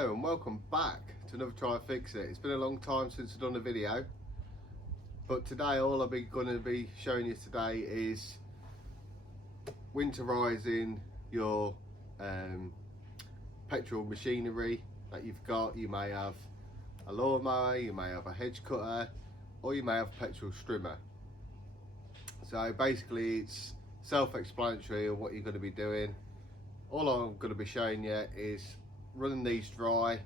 Hello and welcome back to another Try and Fix It. It's been a long time since I've done a video, but today all I'm going to be showing you today is winterising your petrol machinery that you've got. You may have a lawnmower, you may have a hedge cutter, or you may have a petrol strimmer. So basically it's self-explanatory of what you're going to be doing. All I'm going to be showing you is running these dry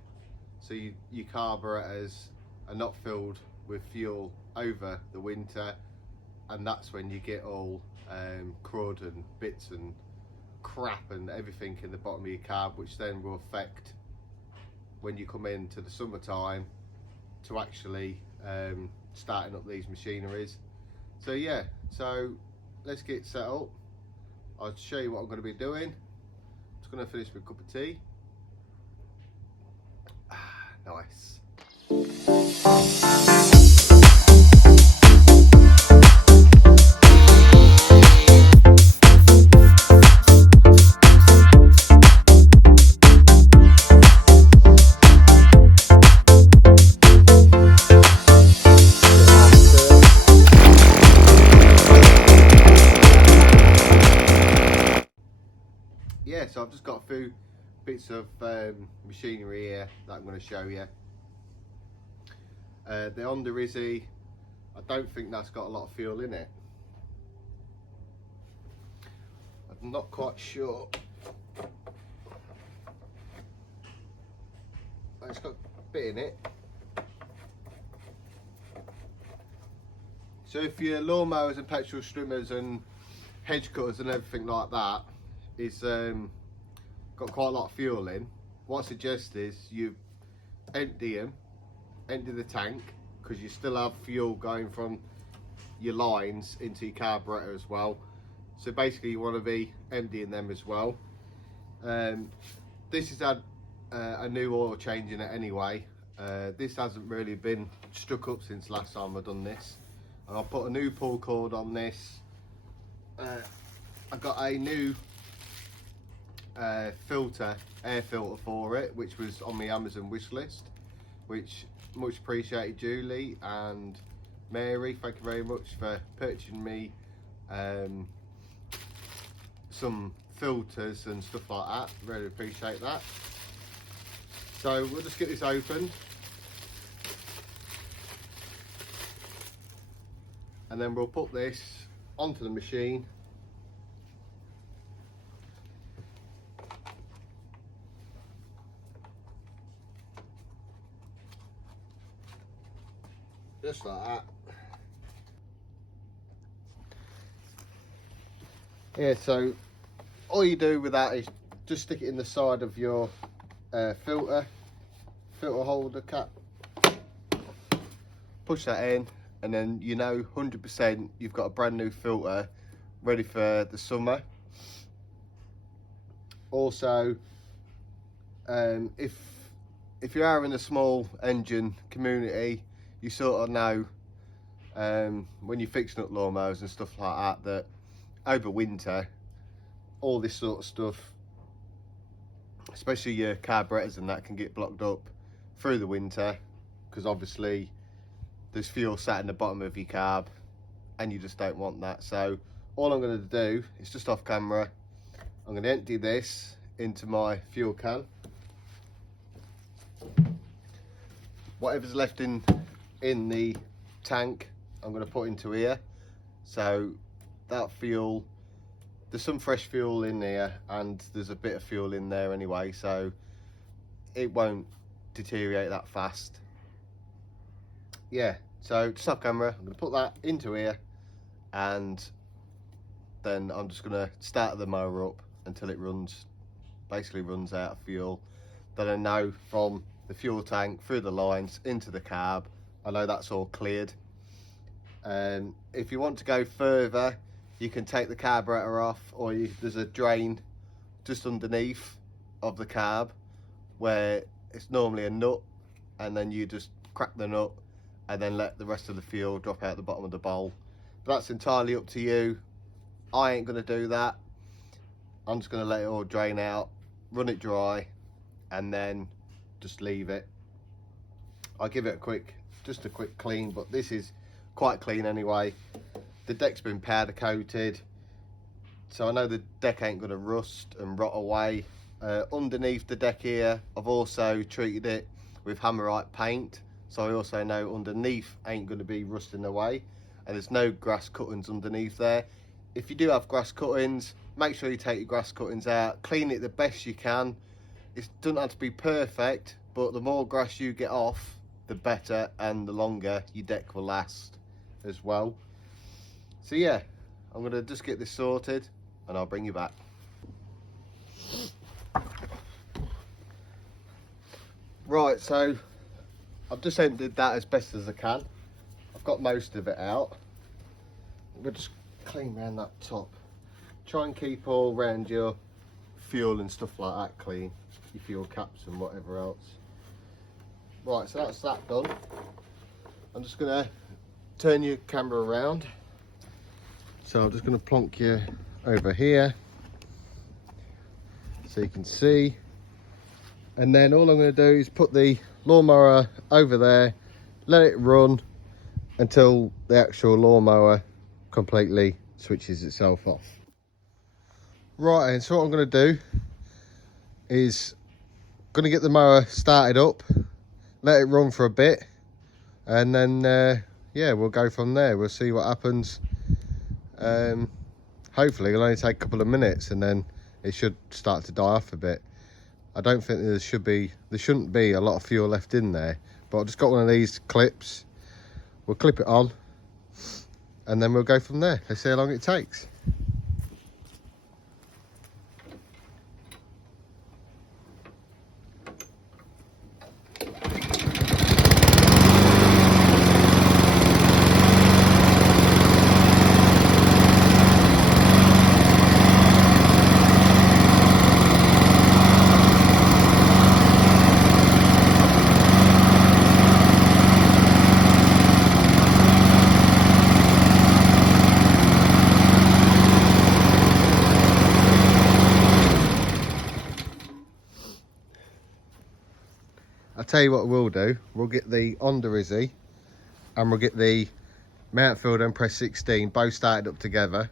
so your carburetors are not filled with fuel over the winter, and that's when you get all crud and bits and crap and everything in the bottom of your carb, which then will affect when you come into the summertime to actually starting up these machineries. So yeah, so let's get set up. I'll show you what I'm going to be doing. Just going to finish with a cup of tea. Nice. Yeah, so I've just got a few bits of machinery here that I'm going to show you. The Honda Izzy, I don't think that's got a lot of fuel in it. I'm not quite sure. It's got a bit in it. So if your lawnmowers and petrol strimmers and hedge cutters and everything like that is got quite a lot of fuel in, what I suggest is you empty the tank, because you still have fuel going from your lines into your carburetor as well. So basically you want to be emptying them as well. This has had a new oil change in it anyway. This hasn't really been struck up since last time I've done this, and I'll put a new pull cord on this. I got a new air filter for it, which was on my Amazon wish list, which much appreciated Julie and Mary. Thank you very much for purchasing me some filters and stuff like that. Really appreciate that. So we'll just get this open, and then we'll put this onto the machine. Just like that. Yeah, so all you do with that is just stick it in the side of your filter holder cap. Push that in, and then you know 100% you've got a brand new filter ready for the summer. Also, if you are in a small engine community, you sort of know when you're fixing up lawnmowers and stuff like that, that over winter all this sort of stuff, especially your carburetors and that, can get blocked up through the winter, because obviously there's fuel sat in the bottom of your carb and you just don't want that. So all I'm going to do is, just off camera, I'm going to empty this into my fuel can. Whatever's left in the tank I'm going to put into here. So that fuel, there's some fresh fuel in here and there's a bit of fuel in there anyway, so it won't deteriorate that fast. Yeah, so just off camera, I'm going to put that into here, and then I'm just going to start the mower up until it basically runs out of fuel. Then I know from the fuel tank through the lines into the carb, I know that's all cleared. And if you want to go further, you can take the carburetor off, or there's a drain just underneath of the carb where it's normally a nut, and then you just crack the nut and then let the rest of the fuel drop out the bottom of the bowl. But that's entirely up to you. I ain't going to do that. I'm just going to let it all drain out, run it dry, and then just leave it. I'll give it just a quick clean, but this is quite clean anyway. The deck's been powder coated, so I know the deck ain't gonna rust and rot away. Underneath the deck here, I've also treated it with hammerite paint, so I also know underneath ain't gonna be rusting away, and there's no grass cuttings underneath there. If you do have grass cuttings, make sure you take your grass cuttings out, clean it the best you can. It doesn't have to be perfect, but the more grass you get off, the better, and the longer your deck will last as well. So yeah, I'm gonna just get this sorted and I'll bring you back. Right, so I've just emptied that as best as I can. I've got most of it out. We'll just clean around that top. Try and keep all around your fuel and stuff like that clean, your fuel caps and whatever else. Right, so that's that done. I'm just gonna turn your camera around. So I'm just gonna plonk you over here so you can see. And then all I'm gonna do is put the lawnmower over there, let it run until the actual lawnmower completely switches itself off. Right, and so what I'm going to do is going to get the mower started up, let it run for a bit, and then yeah, we'll go from there. We'll see what happens. Hopefully it'll only take a couple of minutes and then it should start to die off a bit. I don't think there shouldn't be a lot of fuel left in there, but I've just got one of these clips. We'll clip it on and then we'll go from there. Let's see how long it takes. I'll tell you what we'll do. We'll get the Honda Izzy and we'll get the Mountfield Empress 16 both started up together,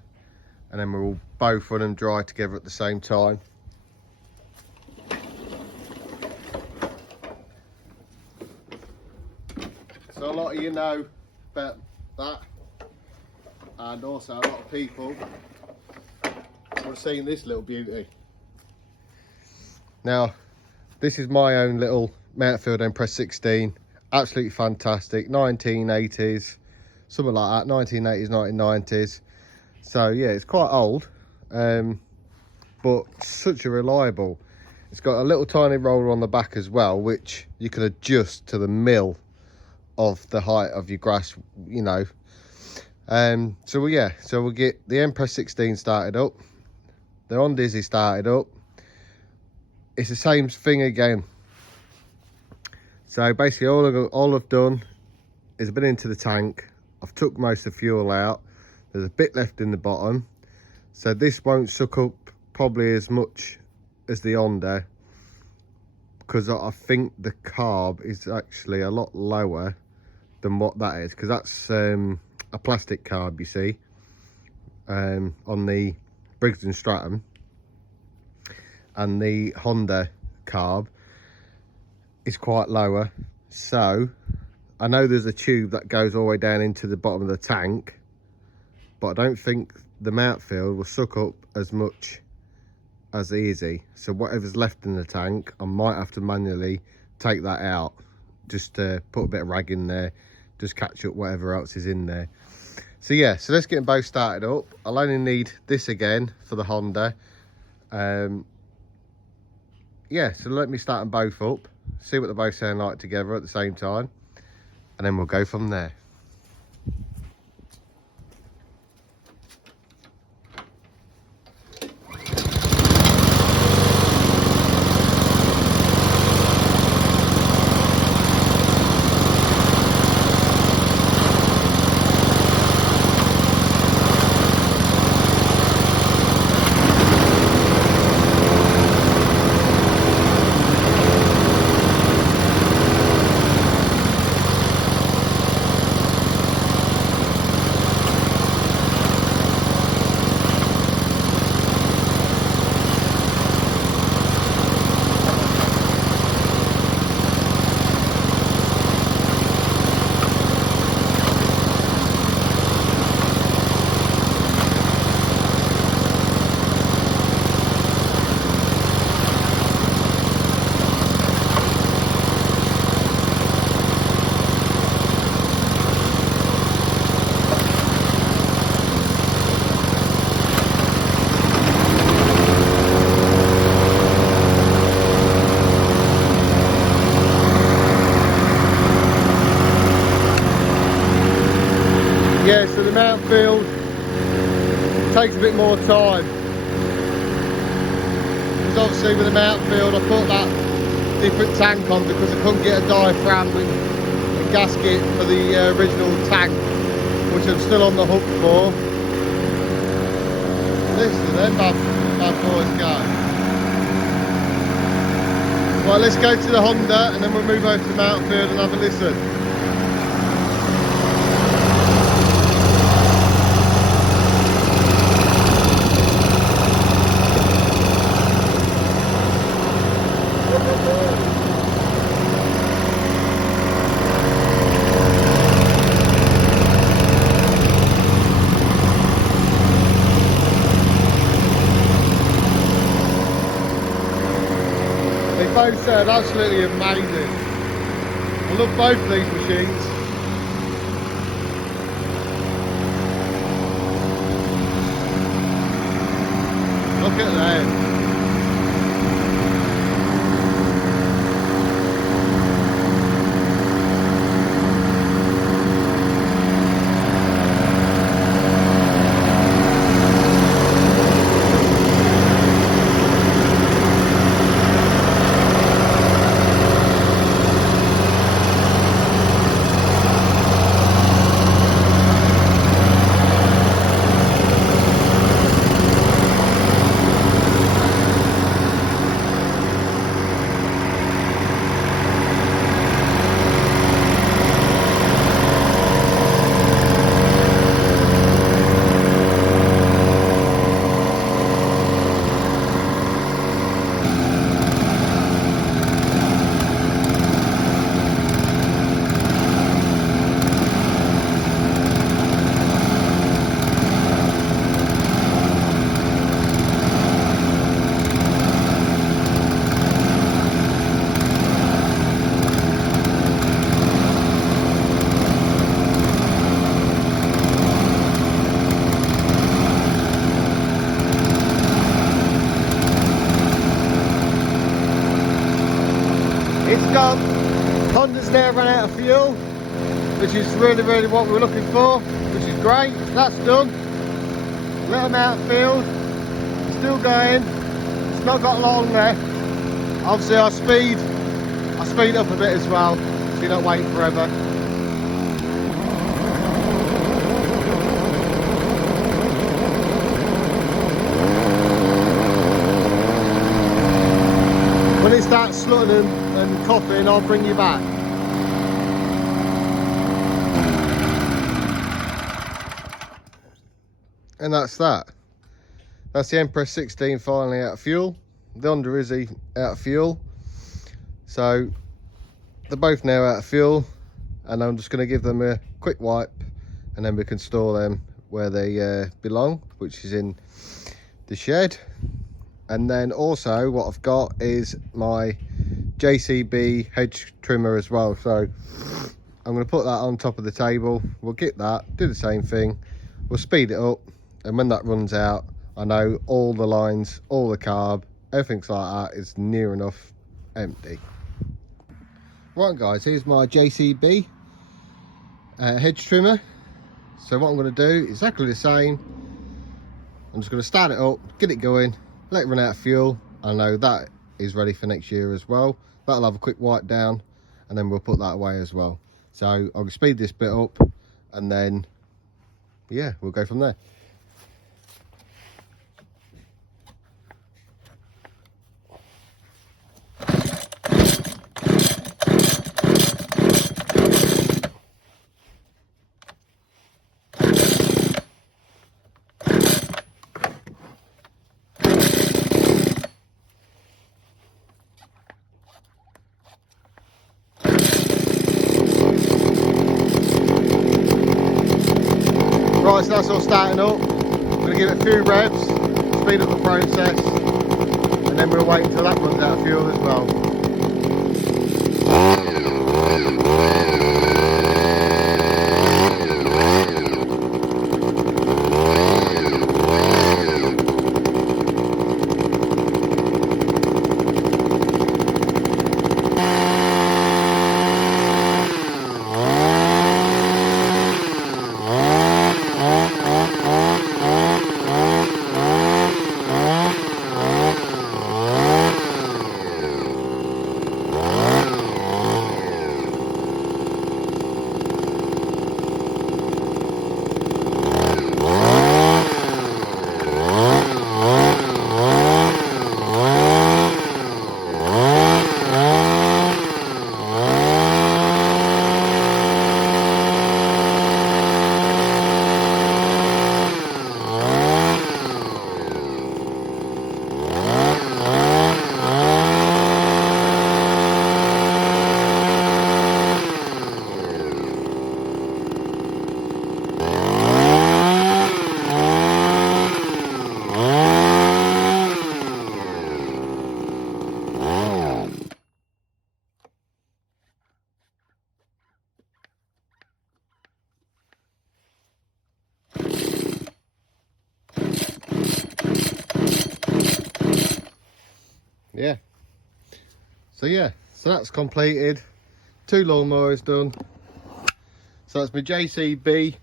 and then we'll both run them dry together at the same time. So a lot of you know about that, and also a lot of people have seen this little beauty. Now, this is my own little Mountfield Empress 16, absolutely fantastic, 1980s, something like that, 1980s, 1990s. So yeah, it's quite old, but such a reliable. It's got a little tiny roller on the back as well, which you can adjust to the mill of the height of your grass, you know. So yeah, so we'll get the Empress 16 started up, the Honda Izzy started up. It's the same thing again. So basically all I've done is I've been into the tank, I've took most of the fuel out, there's a bit left in the bottom, so this won't suck up probably as much as the Honda, because I think the carb is actually a lot lower than what that is, because that's a plastic carb, you see, on the Briggs & Stratton, and the Honda carb is quite lower. So I know there's a tube that goes all the way down into the bottom of the tank, but I don't think the Mountfield will suck up as much as the Izzy. So whatever's left in the tank, I might have to manually take that out, just to put a bit of rag in there, just catch up whatever else is in there. So yeah, so let's get them both started up. I'll only need this again for the Honda. Yeah, so let me start them both up, see what they both sound like together at the same time, and then we'll go from there. but the mount field takes a bit more time. Because obviously with the mount field I put that different tank on because I couldn't get a diaphragm and gasket for the original tank, which I'm still on the hook for. Listen to them bad boys go. Right, let's go to the Honda and then we'll move over to the mount field and have a listen. They both sound absolutely amazing. I love both of these machines. Look at them. It's gone. Honda's now run out of fuel, which is really what we were looking for, which is great. That's done. Little mount field, still going. It's not got long left. Obviously I speed up a bit as well, so you're not waiting forever. When it starts slutting and coughing, I'll bring you back. And that's that. That's the Empress 16 finally out of fuel. The Honda Izzy out of fuel. So they're both now out of fuel, and I'm just going to give them a quick wipe, and then we can store them where they belong, which is in the shed. And then also what I've got is my JCB hedge trimmer as well, so I'm going to put that on top of the table. We'll get that, do the same thing, we'll speed it up, and when that runs out, I know all the lines, all the carb, everything's like that is near enough empty. Right guys, here's my JCB hedge trimmer. So what I'm going to do is exactly the same. I'm just going to start it up, get it going, let it run out of fuel. I know that is ready for next year as well. That'll have a quick wipe down, and then we'll put that away as well. So I'll speed this bit up, and then yeah, we'll go from there. Right, so that's all starting up. I'm going to give it a few revs, speed up the process, and then we'll wait until that runs out of fuel as well. So yeah, so that's completed. 2 lawnmowers done. So that's my JCB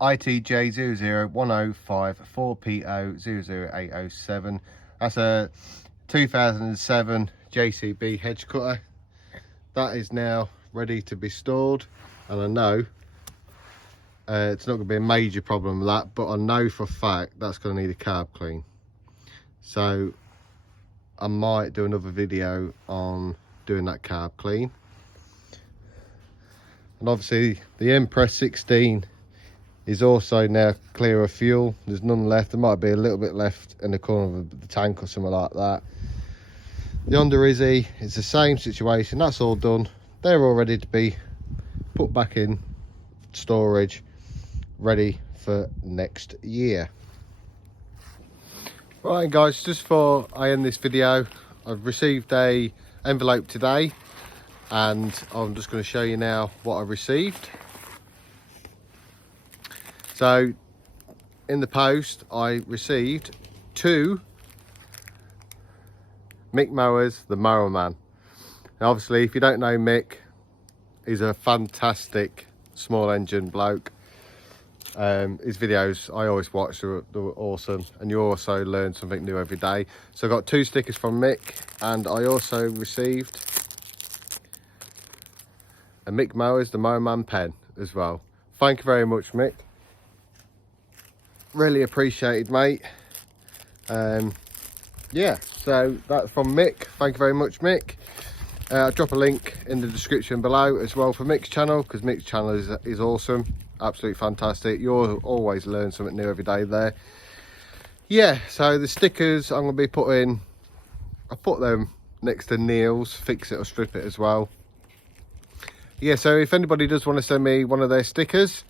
ITJ 00105 4PO 00807. That's a 2007 JCB hedge cutter. That is now ready to be stored, and I know it's not going to be a major problem with that, but I know for a fact that's going to need a carb clean. So I might do another video on doing that carb clean. And obviously the Empress 16 is also now clear of fuel. There's none left. There might be a little bit left in the corner of the tank or something like that. The Honda Izzy, it's the same situation. That's all done. They're all ready to be put back in storage, ready for next year. Right guys, just before I end this video, I've received a envelope today, and I'm just going to show you now what I received. So in the post I received 2 Mick Mowers, the Mower Man. Now obviously, if you don't know Mick, he's a fantastic small engine bloke. His videos I always watch, they're awesome, and you also learn something new every day. So I got 2 stickers from Mick, and I also received a Mick Mowers, the Mower Man pen as well. Thank you very much, Mick. Really appreciated, mate. Yeah, so that's from Mick. Thank you very much, Mick. I'll drop a link in the description below as well for Mick's channel, because Mick's channel is awesome, absolutely fantastic. You'll always learn something new every day there. Yeah, so the stickers I'm going to be putting, I put them next to Neil's Fix It or Strip It as well. Yeah, so if anybody does want to send me one of their stickers,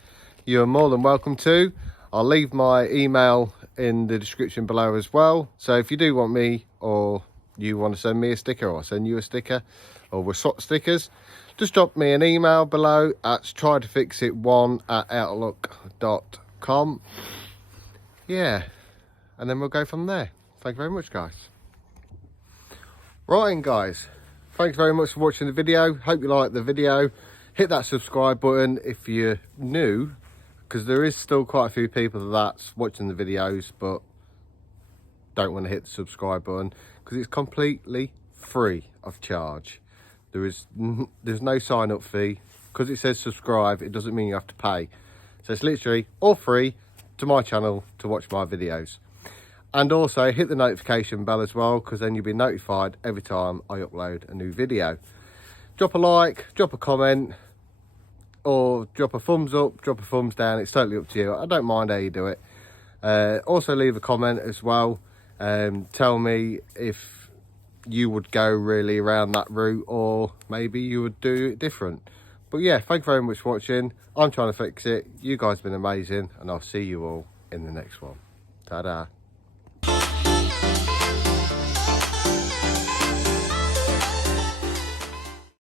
you're more than welcome to. I'll leave my email in the description below as well. So if you do want me, or you want to send me a sticker, or send you a sticker, or we'll swap stickers, just drop me an email below at trytofixit1@outlook.com. Yeah, and then we'll go from there. Thank you very much, guys. Right, and guys, thanks very much for watching the video. Hope you liked the video. Hit that subscribe button if you're new, because there is still quite a few people that's watching the videos but don't want to hit the subscribe button, because it's completely free of charge. There's no sign up fee. Because it says subscribe, it doesn't mean you have to pay. So it's literally all free to my channel to watch my videos. And also hit the notification bell as well, because then you'll be notified every time I upload a new video. Drop a like, drop a comment, or drop a thumbs up, drop a thumbs down. It's totally up to you. I don't mind how you do it. Also leave a comment as well. Tell me if you would go really around that route, or maybe you would do it different. But yeah, thank you very much for watching. I'm trying to fix it. You guys have been amazing, and I'll see you all in the next one. Ta-da.